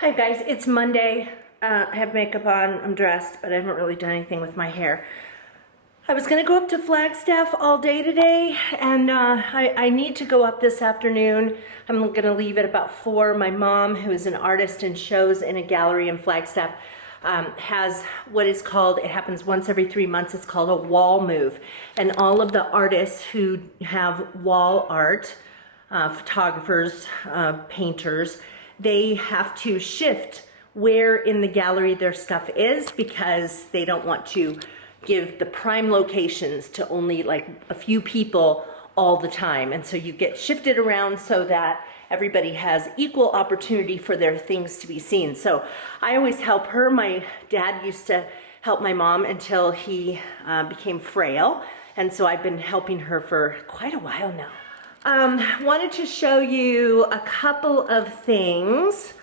Hi guys, it's Monday. I have makeup on, I'm dressed, but I haven't really done anything with my hair. I was gonna go up to Flagstaff all day today, and I need to go up this afternoon. I'm gonna leave at about 4. My mom, who is an artist and shows in a gallery in Flagstaff, has what is called, it happens once every 3 months, it's called a wall move. And all of the artists who have wall art, photographers, painters, they have to shift where in the gallery their stuff is because they don't want to give the prime locations to only like a few people all the time. And so you get shifted around so that everybody has equal opportunity for their things to be seen. So I always help her. My dad used to help my mom until he became frail. And so I've been helping her for quite a while now. Wanted to show you a couple of things.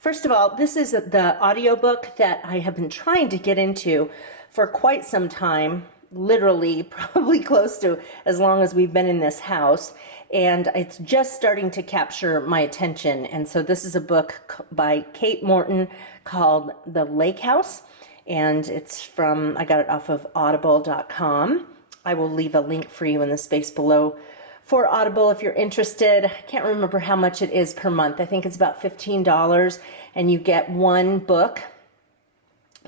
First of all, this is the audiobook that I have been trying to get into for quite some time, literally probably close to as long as we've been in this house, and it's just starting to capture my attention. And so this is a book by Kate Morton called The Lake House, and it's from, I got it off of audible.com. I will leave a link for you in the space below for Audible if you're interested. I can't remember how much it is per month. I think it's about $15, and you get one book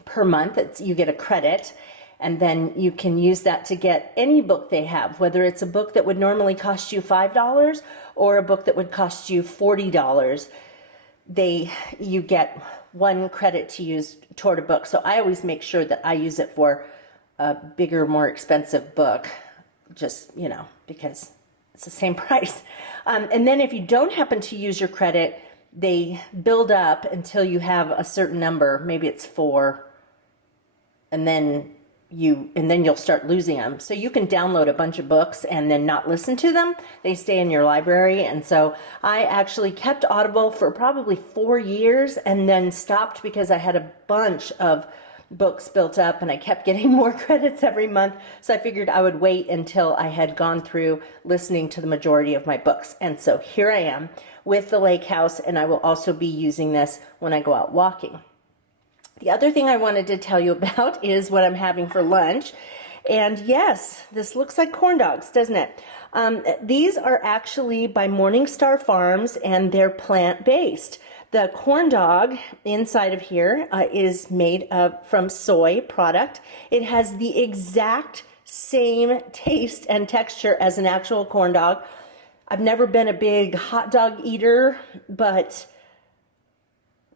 per month. You get a credit, and then you can use that to get any book they have, whether it's a book that would normally cost you $5 or a book that would cost you $40. You get one credit to use toward a book. So I always make sure that I use it for a bigger, more expensive book, just, because it's the same price. And then if you don't happen to use your credit, they build up until you have a certain number. Maybe it's 4, and then you'll start losing them. So you can download a bunch of books and then not listen to them. They stay in your library. And so I actually kept Audible for probably 4 years and then stopped because I had a bunch of books built up and I kept getting more credits every month. So I figured I would wait until I had gone through listening to the majority of my books. And so here I am with The Lake House, and I will also be using this when I go out walking. The other thing I wanted to tell you about is what I'm having for lunch. And yes, this looks like corn dogs, doesn't it? These are actually by Morningstar Farms, and they're plant-based. The corn dog inside of here is made from soy product. It has the exact same taste and texture as an actual corn dog. I've never been a big hot dog eater, but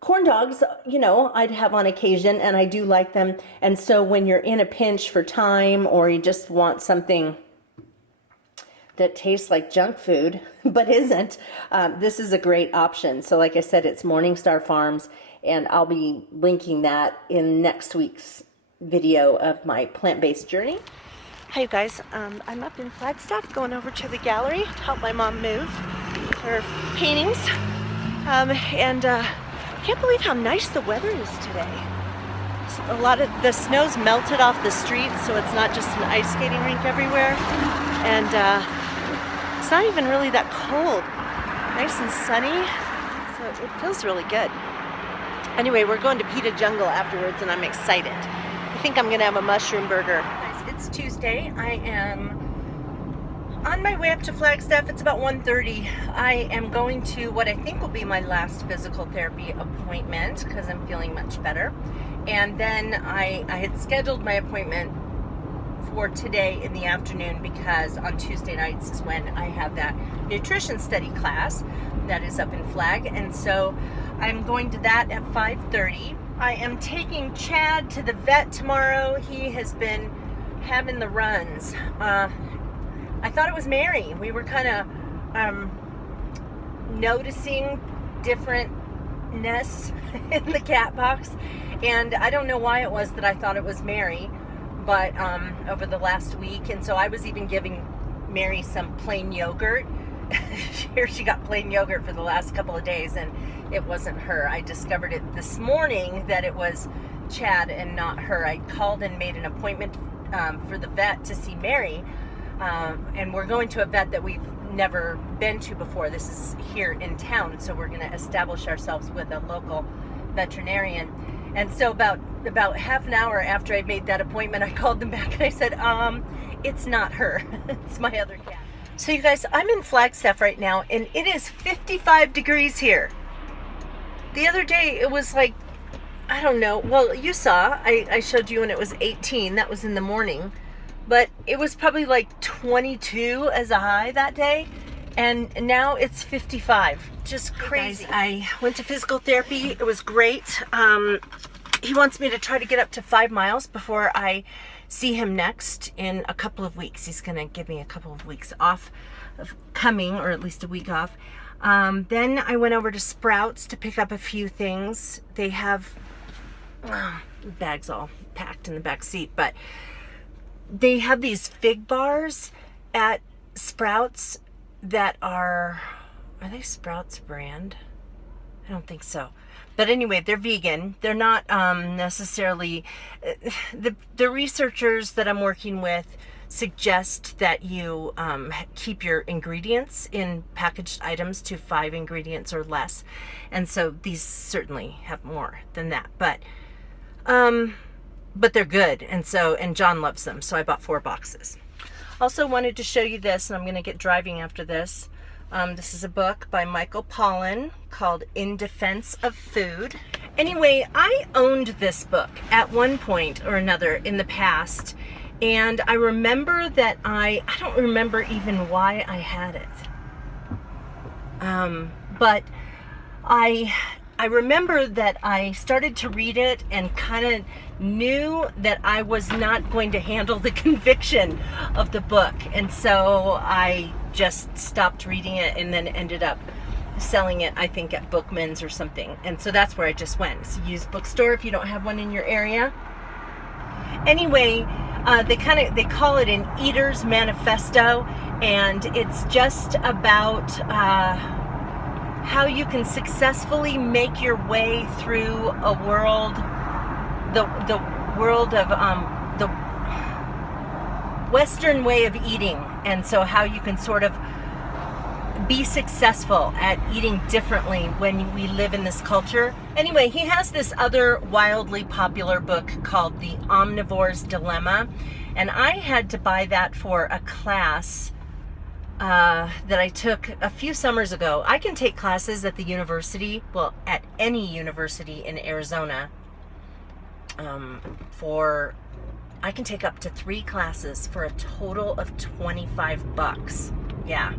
corn dogs, I'd have on occasion, and I do like them. And so when you're in a pinch for time, or you just want something that tastes like junk food but isn't, this is a great option. So like I said, it's Morningstar Farms, and I'll be linking that in next week's video of my plant-based journey. Hi you guys, I'm up in Flagstaff going over to the gallery to help my mom move her paintings, and I can't believe how nice the weather is today. A lot of the snow's melted off the streets, so it's not just an ice skating rink everywhere, and it's not even really that cold. Nice and sunny, so it feels really good. Anyway, we're going to Pita Jungle afterwards, and I'm excited. I think I'm gonna have a mushroom burger. It's Tuesday. I am on my way up to Flagstaff. It's about 1:30. I am going to what I think will be my last physical therapy appointment because I'm feeling much better. And then I had scheduled my appointment for today in the afternoon because on Tuesday nights is when I have that nutrition study class that is up in Flag, and so I'm going to that at 5:30. I am taking Chad to the vet tomorrow. He has been having the runs. I thought it was Mary. We were kind of noticing differentness in the cat box, and I don't know why it was that I thought it was Mary, but over the last week. And so I was even giving Mary some plain yogurt. Here she got plain yogurt for the last couple of days, and it wasn't her. I discovered it this morning that it was Chad and not her. I called and made an appointment for the vet to see Mary, and we're going to a vet that we've never been to before. This is here in town, so we're going to establish ourselves with a local veterinarian. And so about half an hour after I made that appointment, I called them back and I said, it's not her. It's my other cat. So you guys, I'm in Flagstaff right now, and it is 55 degrees here. The other day, it was like, I don't know. Well, you saw, I showed you when it was 18. That was in the morning. But it was probably like 22 as a high that day. And now it's 55. Just crazy. Hey guys, I went to physical therapy. It was great. He wants me to try to get up to 5 miles before I see him next in a couple of weeks. He's going to give me a couple of weeks off of coming, or at least a week off. Then I went over to Sprouts to pick up a few things. They have bags all packed in the back seat, but they have these fig bars at Sprouts that are they Sprouts brand? I don't think so. But anyway, they're vegan. They're not necessarily, the researchers that I'm working with suggest that you keep your ingredients in packaged items to 5 ingredients or less. And so these certainly have more than that. But they're good. And John loves them. So I bought 4 boxes. Also wanted to show you this, and I'm going to get driving after this. This is a book by Michael Pollan called In Defense of Food. Anyway, I owned this book at one point or another in the past, and I remember that I don't remember even why I had it. But I remember that I started to read it and kind of knew that I was not going to handle the conviction of the book. And so I just stopped reading it and then ended up selling it, I think, at Bookman's or something. And so that's where I just went. It's a used bookstore if you don't have one in your area. Anyway, they call it an Eater's Manifesto, and it's just about how you can successfully make your way through a world, the world of the Western way of eating, and so how you can sort of be successful at eating differently when we live in this culture. Anyway, he has this other wildly popular book called The Omnivore's Dilemma, and I had to buy that for a class that I took a few summers ago. I can take classes at the university, well, at any university in Arizona, I can take up to 3 classes for a total of $25. Yeah.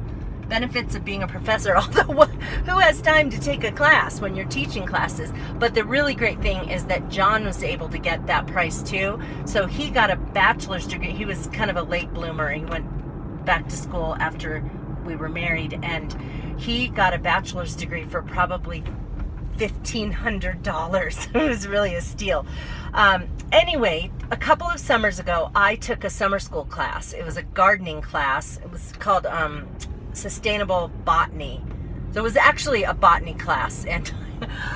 Benefits of being a professor, although who has time to take a class when you're teaching classes? But the really great thing is that John was able to get that price too. So he got a bachelor's degree. He was kind of a late bloomer. He went back to school after we were married, and he got a bachelor's degree for probably $1,500. It was really a steal. Anyway, a couple of summers ago, I took a summer school class. It was a gardening class. It was called Sustainable Botany. So it was actually a botany class, and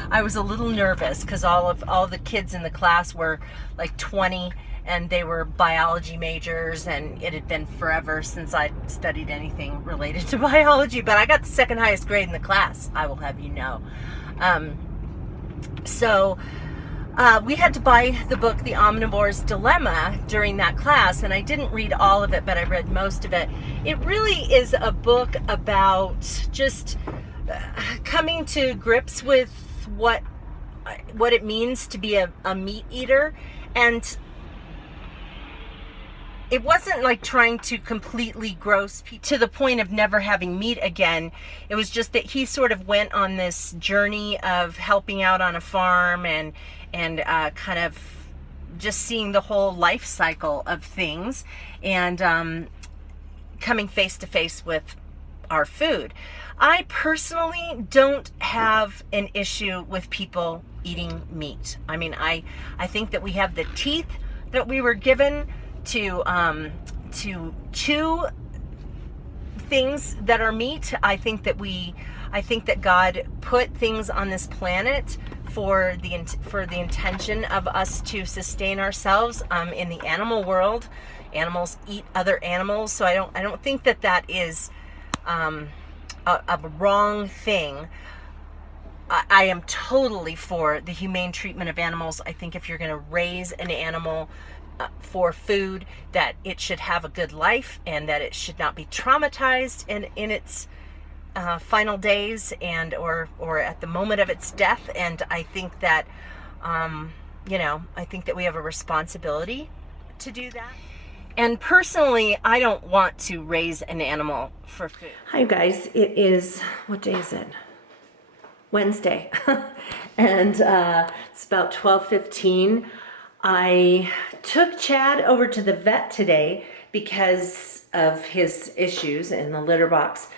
I was a little nervous because all the kids in the class were like 20, and they were biology majors, and it had been forever since I'd studied anything related to biology, but I got the second highest grade in the class, I will have you know. We had to buy the book The Omnivore's Dilemma during that class, and I didn't read all of it, but I read most of it. It really is a book about just coming to grips with what it means to be a meat eater, and it wasn't like trying to completely gross people to the point of never having meat again. It was just that he sort of went on this journey of helping out on a farm and kind of just seeing the whole life cycle of things, and coming face to face with our food. I personally don't have an issue with people eating meat. I mean, I think that we have the teeth that we were given to chew things that are meat. I think that God put things on this planet for the intention of us to sustain ourselves. In the animal world, animals eat other animals, so I don't think that is a wrong thing. I am totally for the humane treatment of animals. I think if you're going to raise an animal for food, that it should have a good life and that it should not be traumatized in its final days and or at the moment of its death. And I think that I think that we have a responsibility to do that. And personally, I don't want to raise an animal for food. Hi guys, it is, what day is it? Wednesday. And it's about 12:15. I took Chad over to the vet today because of his issues in the litter box.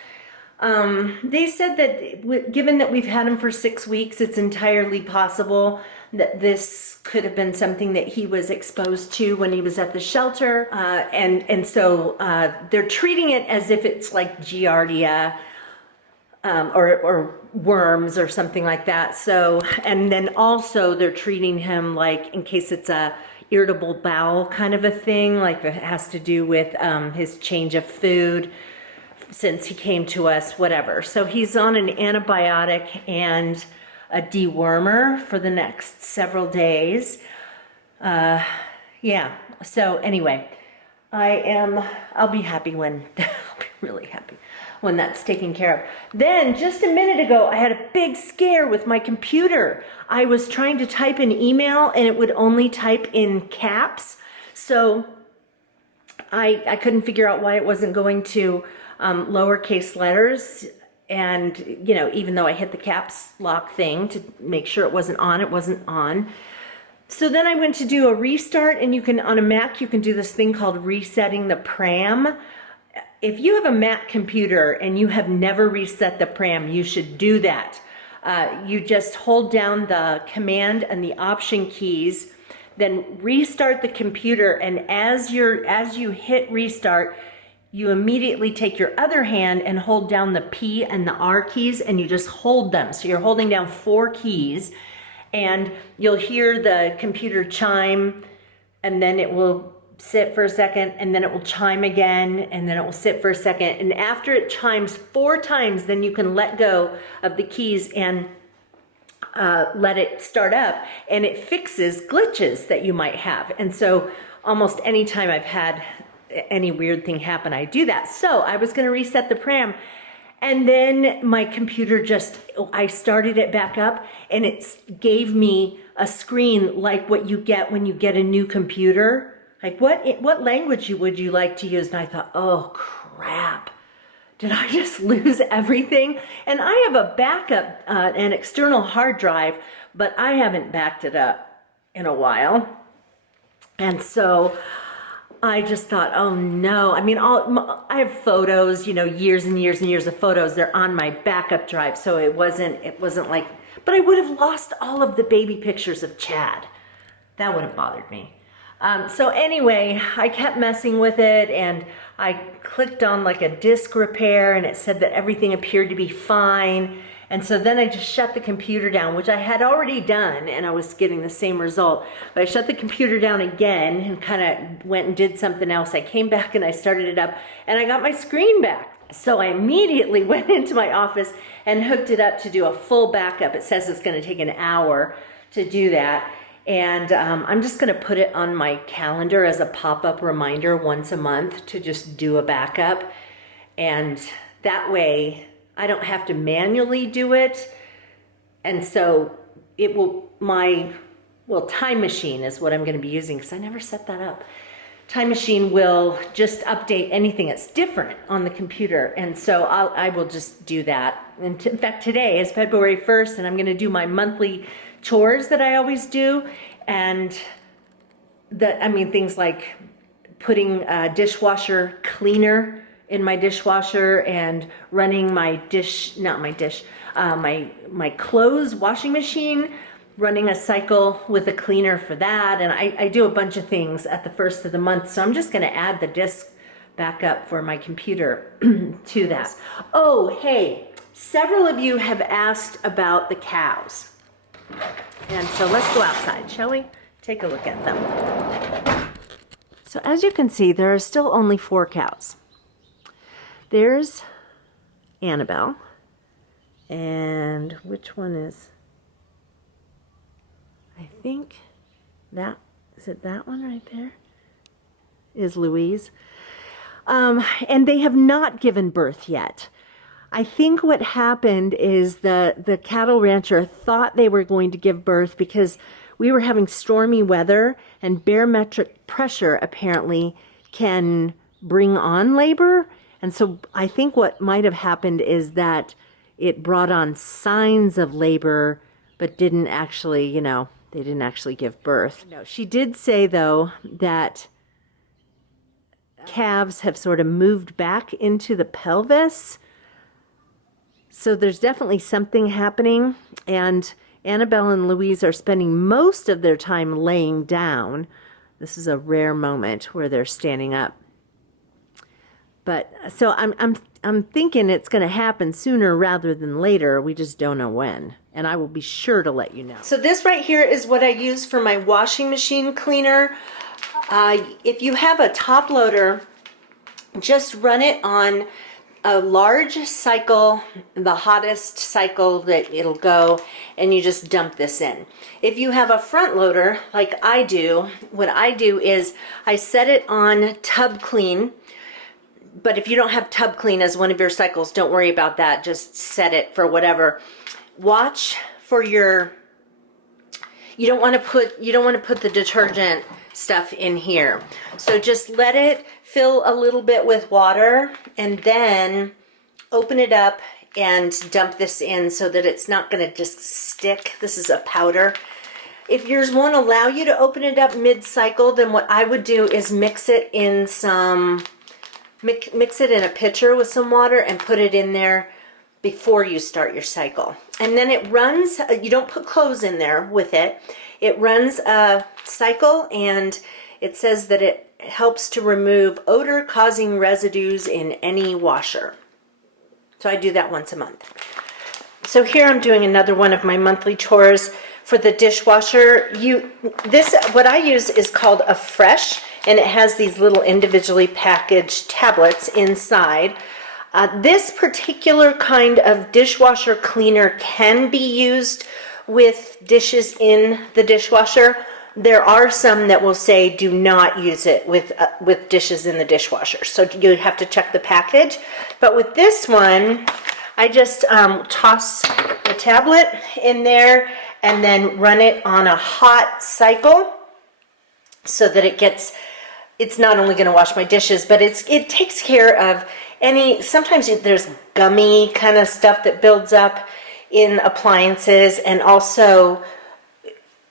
They said that given that we've had him for 6 weeks, it's entirely possible that this could have been something that he was exposed to when he was at the shelter. And so they're treating it as if it's like Giardia or worms or something like that. So, and then also they're treating him like in case it's a irritable bowel kind of a thing, like it has to do with his change of food since he came to us, whatever. So he's on an antibiotic and a dewormer for the next several days. Yeah, so anyway, I'll be happy when, I'll be really happy when that's taken care of. Then just a minute ago, I had a big scare with my computer. I was trying to type an email and it would only type in caps. So I couldn't figure out why it wasn't going to lowercase letters. And, even though I hit the caps lock thing to make sure it wasn't on. So then I went to do a restart, and on a Mac, you can do this thing called resetting the pram. If you have a Mac computer and you have never reset the pram, you should do that. You just hold down the command and the option keys, then restart the computer, and as you hit restart, you immediately take your other hand and hold down the P and the R keys, and you just hold them. So you're holding down 4 keys, and you'll hear the computer chime, and then it will sit for a second, and then it will chime again, and then it will sit for a second. And after it chimes 4 times, then you can let go of the keys and let it start up, and it fixes glitches that you might have. And so almost any time I've had any weird thing happen, I do that. So I was going to reset the pram, and then my computer I started it back up, and it gave me a screen like what you get when you get a new computer. Like, what language would you like to use? And I thought, oh crap, did I just lose everything? And I have a backup, an external hard drive, but I haven't backed it up in a while. And so I just thought, oh no. I mean, I have photos, years and years and years of photos. They're on my backup drive. So it wasn't like, but I would have lost all of the baby pictures of Chad. That would have bothered me. So anyway, I kept messing with it, and I clicked on like a disk repair, and it said that everything appeared to be fine. And so then I just shut the computer down, which I had already done, and I was getting the same result. But I shut the computer down again and kind of went and did something else. I came back and I started it up, and I got my screen back. So I immediately went into my office and hooked it up to do a full backup. It says it's going to take an hour to do that. And I'm just going to put it on my calendar as a pop-up reminder once a month to just do a backup. And that way I don't have to manually do it. And so it will, Time Machine is what I'm going to be using, because I never set that up. Time Machine will just update anything that's different on the computer. And so I will just do that. And in fact, today is February 1st, and I'm going to do my monthly chores that I always do. And things like putting a dishwasher cleaner in my dishwasher and running my my clothes washing machine, running a cycle with a cleaner for that. And I do a bunch of things at the first of the month. So I'm just going to add the disk back up for my computer to that. Oh, hey, several of you have asked about the cows. And so let's go outside, shall we? Take a look at them. So as you can see, there are still only 4 cows. There's Annabelle. And which one is, I think that, is it that one right there? Is Louise. And they have not given birth yet. I think what happened is the cattle rancher thought they were going to give birth because we were having stormy weather, and barometric pressure apparently can bring on labor. And so I think what might have happened is that it brought on signs of labor, but didn't actually, they didn't actually give birth. No, she did say, though, that calves have sort of moved back into the pelvis. So there's definitely something happening. And Annabelle and Louise are spending most of their time laying down. This is a rare moment where they're standing up. But so I'm thinking it's going to happen sooner rather than later. We just don't know when. And I will be sure to let you know. So this right here is what I use for my washing machine cleaner. If you have a top loader, just run it on a large cycle, the hottest cycle that it'll go, and you just dump this in. If you have a front loader like I do, what I do is I set it on tub clean. But if you don't have tub clean as one of your cycles, don't worry about that. Just set it for whatever. Watch for your, you don't want to put the detergent stuff in here. So just let it fill a little bit with water and then open it up and dump this in so that it's not going to just stick. This is a powder. If yours won't allow you to open it up mid-cycle, then what I would do is mix it in a pitcher with some water and put it in there before you start your cycle. And then it runs, you don't put clothes in there with it. It runs a cycle, and it says that it helps to remove odor-causing residues in any washer. So I do that once a month. So here I'm doing another one of my monthly chores for the dishwasher. What I use is called a Fresh, and it has these little individually packaged tablets inside. This particular kind of dishwasher cleaner can be used with dishes in the dishwasher. There are some that will say do not use it with dishes in the dishwasher. So you have to check the package. But with this one, I just toss the tablet in there and then run it on a hot cycle so that it's not only going to wash my dishes, but it takes care of sometimes there's gummy kind of stuff that builds up in appliances, and also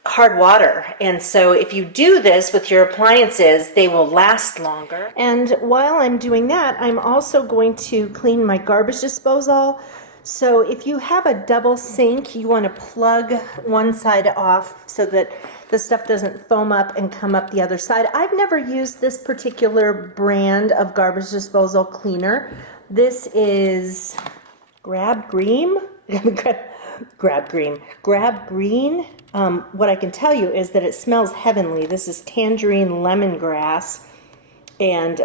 hard water. And so if you do this with your appliances, they will last longer. And while I'm doing that, I'm also going to clean my garbage disposal. So if you have a double sink, you want to plug one side off so that the stuff doesn't foam up and come up the other side. I've never used this particular brand of garbage disposal cleaner. This is Grab Green. Grab Green. What I can tell you is that it smells heavenly. This is tangerine lemongrass. And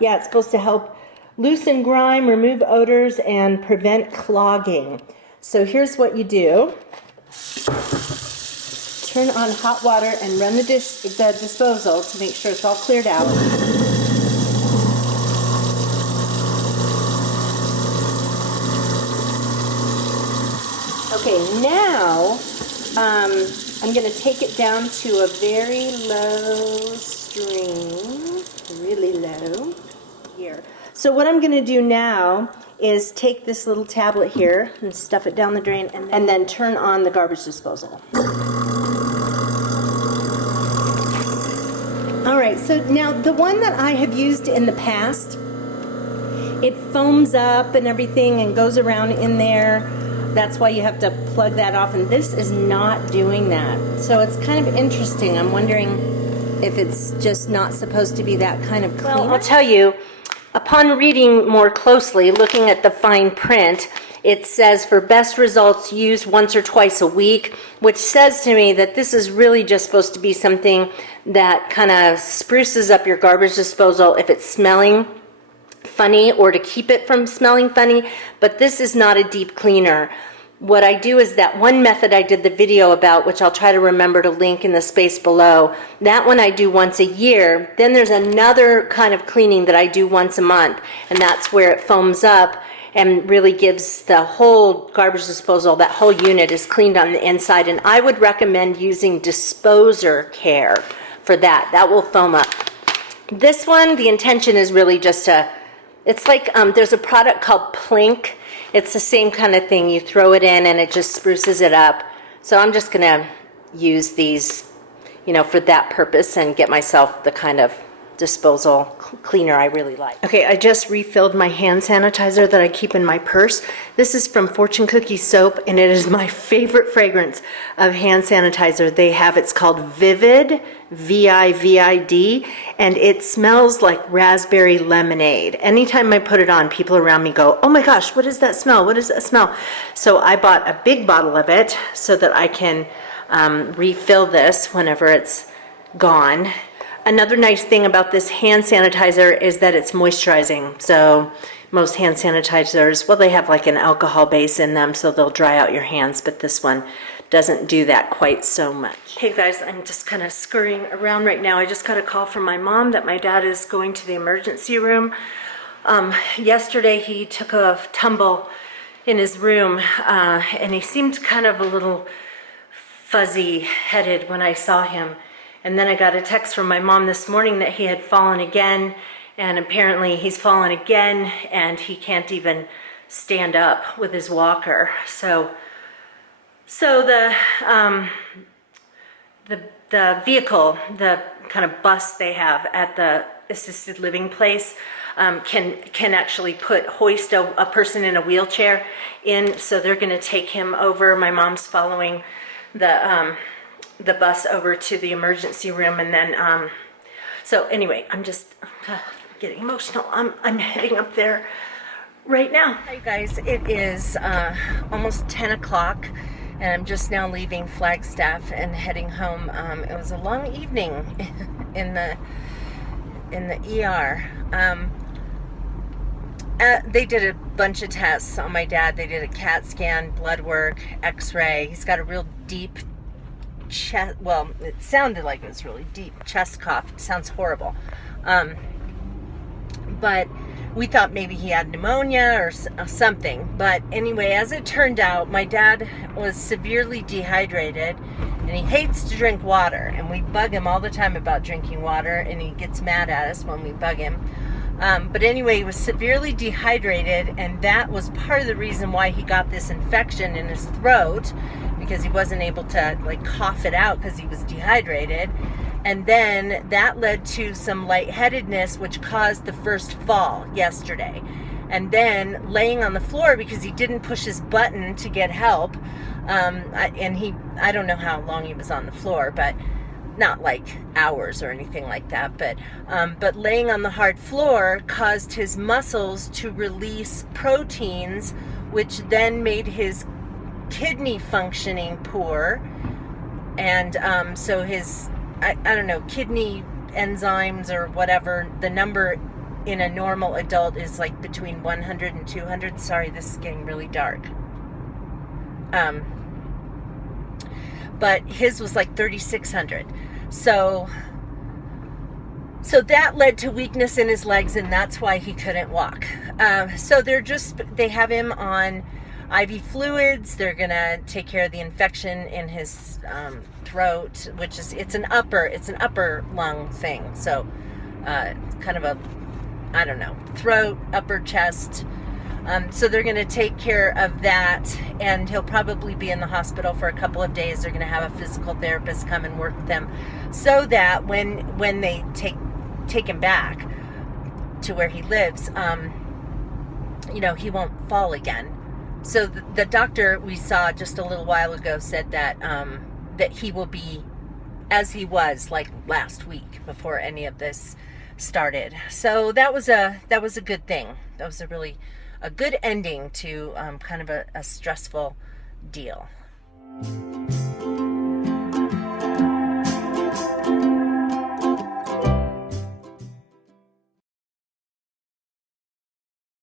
it's supposed to help loosen grime, remove odors, and prevent clogging. So here's what you do. Turn on hot water and run the disposal to make sure it's all cleared out. Okay, now I'm going to take it down to a very low stream, really low here. So what I'm going to do now is take this little tablet here and stuff it down the drain and then turn on the garbage disposal. All right, so now the one that I have used in the past, it foams up and everything and goes around in there. That's why you have to plug that off, and this is not doing that. So it's kind of interesting. I'm wondering if it's just not supposed to be that kind of cleaner. Well, I'll tell you, upon reading more closely, looking at the fine print, it says for best results, use once or twice a week, which says to me that this is really just supposed to be something that kind of spruces up your garbage disposal if it's smelling. funny or to keep it from smelling funny, but this is not a deep cleaner. What I do is that one method I did the video about, which I'll try to remember to link in the space below, that one I do once a year. Then there's another kind of cleaning that I do once a month, and that's where it foams up and really gives the whole garbage disposal, that whole unit is cleaned on the inside. And I would recommend using Disposer Care for that. That will foam up. This one, the intention is really just to, it's like, there's a product called Plink. It's the same kind of thing. You throw it in and it just spruces it up. So I'm just gonna use these, you know, for that purpose and get myself the kind of disposal cleaner I really like. Okay, I just refilled my hand sanitizer that I keep in my purse. This is from Fortune Cookie Soap, and it is my favorite fragrance of hand sanitizer they have. It's called Vivid, V-I-V-I-D, and it smells like raspberry lemonade. Anytime I put it on, people around me go, oh my gosh, what is that smell? What is that smell? So I bought a big bottle of it so that I can refill this whenever it's gone. Another nice thing about this hand sanitizer is that it's moisturizing. So most hand sanitizers, well, they have like an alcohol base in them, so they'll dry out your hands, but this one doesn't do that quite so much. Hey guys, I'm just kind of scurrying around right now. I just got a call from my mom that my dad is going to the emergency room. Yesterday he took a tumble in his room and he seemed kind of a little fuzzy-headed when I saw him. And then I got a text from my mom this morning that he had fallen again, and apparently he's fallen again and he can't even stand up with his walker. So the vehicle, the kind of bus they have at the assisted living place, can actually hoist a person in a wheelchair in. So they're going to take him over. My mom's following the bus over to the emergency room, and then so anyway, I'm just getting emotional. I'm heading up there right now. Hi guys, it is almost 10 o'clock and I'm just now leaving Flagstaff and heading home. It was a long evening in the ER. They did a bunch of tests on my dad. They did a CAT scan, blood work, x-ray. He's got a real deep chest, well, it sounded like it was really deep chest cough. It sounds horrible. But we thought maybe he had pneumonia or something. But anyway, as it turned out, my dad was severely dehydrated and he hates to drink water. And we bug him all the time about drinking water, and he gets mad at us when we bug him. But anyway, he was severely dehydrated, and that was part of the reason why he got this infection in his throat, because he wasn't able to like cough it out because he was dehydrated. And then that led to some lightheadedness, which caused the first fall yesterday. And then laying on the floor because he didn't push his button to get help. I don't know how long he was on the floor, but not like hours or anything like that. But laying on the hard floor caused his muscles to release proteins, which then made his kidney functioning poor. And so his, I don't know, kidney enzymes or whatever, the number in a normal adult is like between 100 and 200. Sorry, this is getting really dark. But his was like 3,600. So that led to weakness in his legs, and that's why he couldn't walk. So they have him on IV fluids. They're gonna take care of the infection in his throat, which is it's an upper lung thing. So kind of a, I don't know, throat, upper chest. So they're going to take care of that, and he'll probably be in the hospital for a couple of days. They're going to have a physical therapist come and work with them, so that when they take him back to where he lives, he won't fall again. So the doctor we saw just a little while ago said that that he will be as he was like last week before any of this started. So that was a good thing. That was a good ending to kind of a stressful deal.